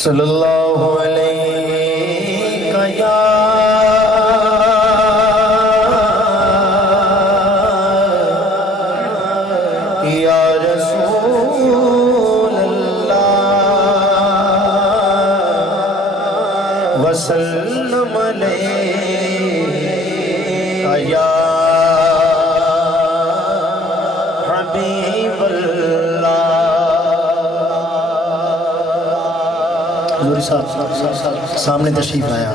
सल्लल्लाहु अलैहि या रसूल अल्लाह वसल्लम अलैका या हबीब अल्लाह। सामने तशरीफ लाया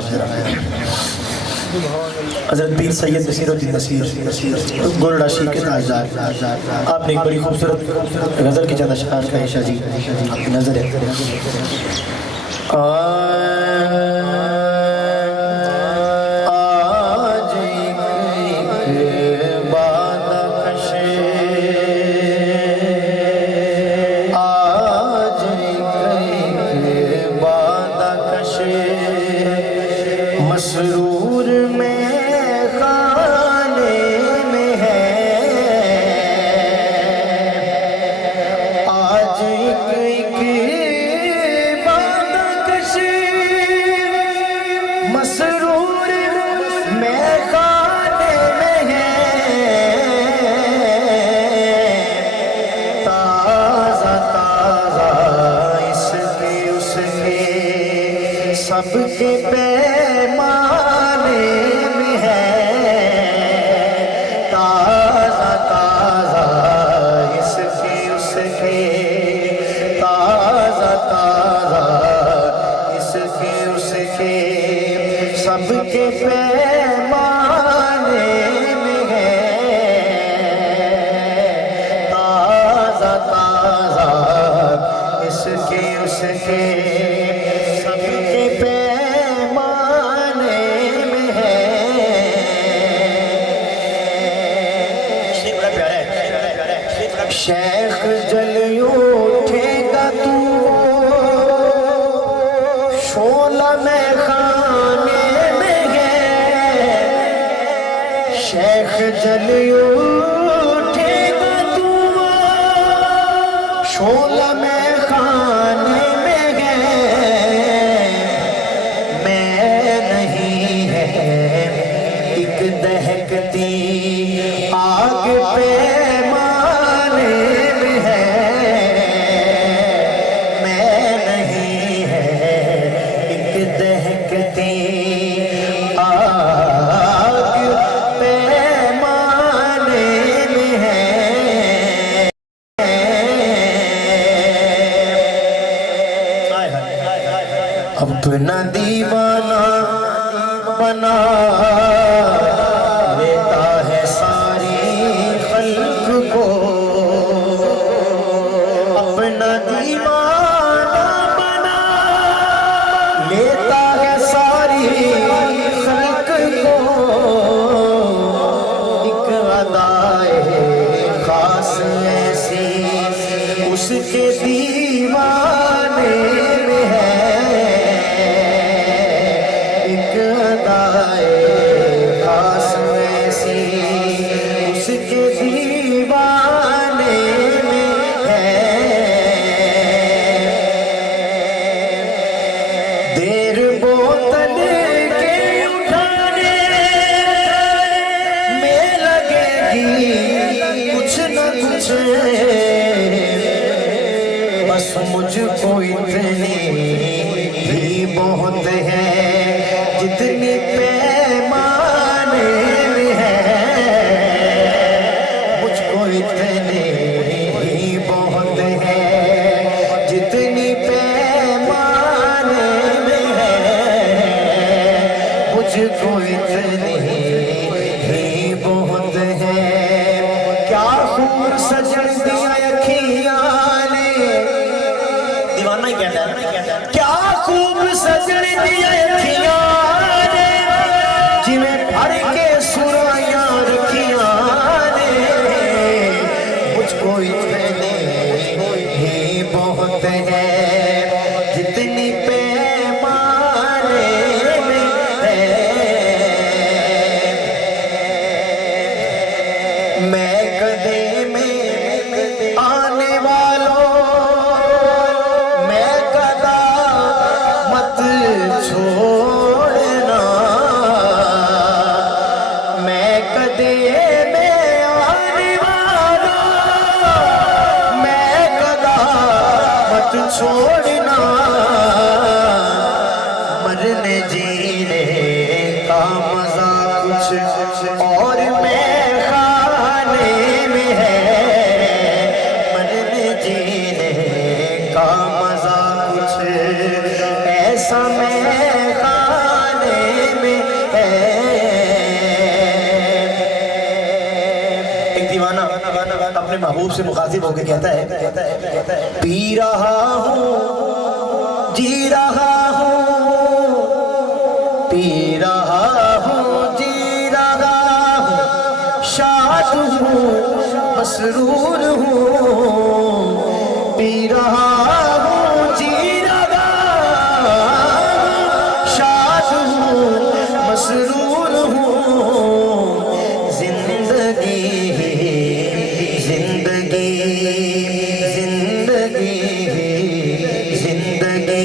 हज़रत पीर सैयद नसीरुद्दीन नसीर गोलडाशी के ताजदार, आपने एक बड़ी खूबसूरत गज़ल के चंद अशआर का ईशा जी आपकी नज़र है। आज एक बादकश, आज एक बादकश मसरूर में खाने में है। आज एक बादकश मसरूर में खाने में है। ताज़ा ताज़ा इसके उसके सबके पैमाने में है। ताज़ा ताज़ा इसके उसके, ताज़ा ताज़ा इसके उसके सबके पैमाने में है। ताज़ा ताज़ा इसके उसके सबके पैमाने में है। शेख जल उठेगा तू शोला में खाने में है। शेख जल उठेगा तू शोला में खाने में है। मैं नहीं है एक दहकती आग पैमाने में है। मैं नहीं है एक दहकती आग पैमाने में है। अपना दीवाना बना लेता है सारी खल्क को। अपना दीवाना बना लेता है सारी खल्क को। एक अदाए खास ऐसी उसके दीवाने में है। खास ऐसी उसके दीवाने में है। देर बोतल के उठाने में लगेगी कुछ न कुछ, बस मुझको इतनी ही बहुत है जितनी पैमाने में है। मुझको इतने ही बहुत है जितनी पैमाने में है। मुझको इतनी ही बहुत है। क्या खूब सजन दिया अखियाँ ने, दीवाना ही कहता है, क्या खूब सजन दिया अखियाँ जिमें भर के सुराया रखिया ने। मुझको इतने ही बहुत है जितनी पैमाने में है। ऐसा मैं खाने में है। एक दीवाना अपने महबूब से मुखातिब होकर कहता है, पी रहा हूँ जी रहा हूँ, पी रहा हूँ जी रहा हूँ, शाद हूँ मसरूर हूँ, पी रहा हूँ जी रहा हूँ, शाद हूँ मसरूर हूँ। जिंदगी जिंदगी जिंदगी जिंदगी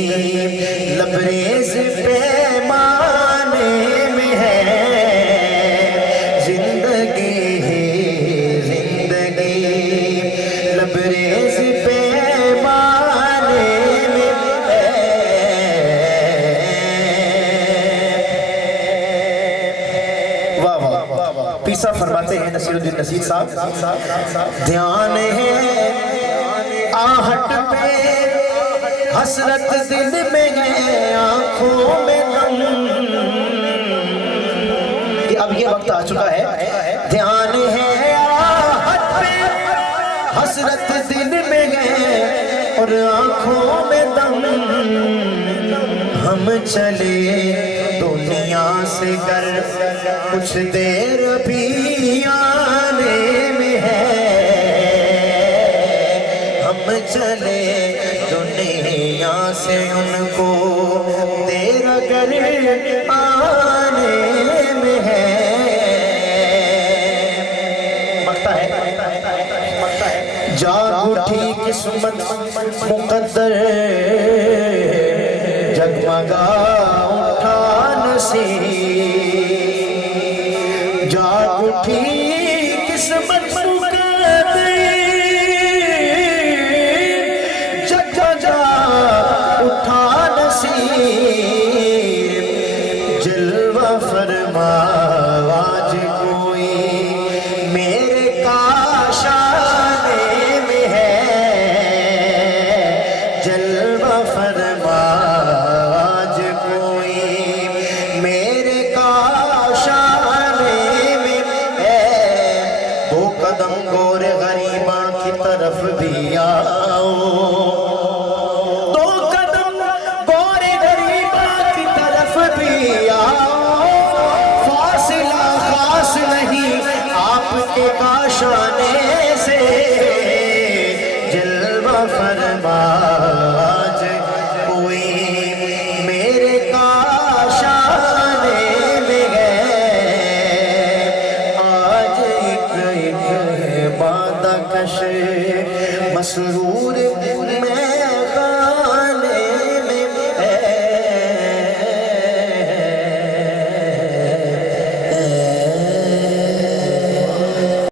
लबरेज पैमाने में है। जिंदगी जिंदगी लबरेज पैमाने में है। वाह वाह वाह। पीसा फरमाते हैं नसीरुद्दीन नसीर साहब, ध्यान है आहट पे हसरत दिल में है आंखों में गम। अब ये वक्त आ चुका है, ध्यान है आहट पे हसरत दिल में है और आंखों में दम। हम चले दुनिया से कर कुछ देर भी आने में है। हम चले दुनिया से उनको देर कर आने में है। मकता है जाग उठी किस्मत मुकद्दर, जगमगा उठा नसीब, जाग उठी किस्मत मुकद्दर, जगमगा उठा नसीब। जलवा फरमा आज कोई मेरे काशाने में है। जलवा फरमा आज कोई मेरे काशाने में है। दो कदम गोरे गरीबा की तरफ भी आओ, दो कदम गोरे गरीबा की तरफ भी आओ। फासिला खास नहीं आपके काशाने से। जलवा फरमा आज कोई मेरे काशाने में है। आज एक एक बादा कश मसरूर मैं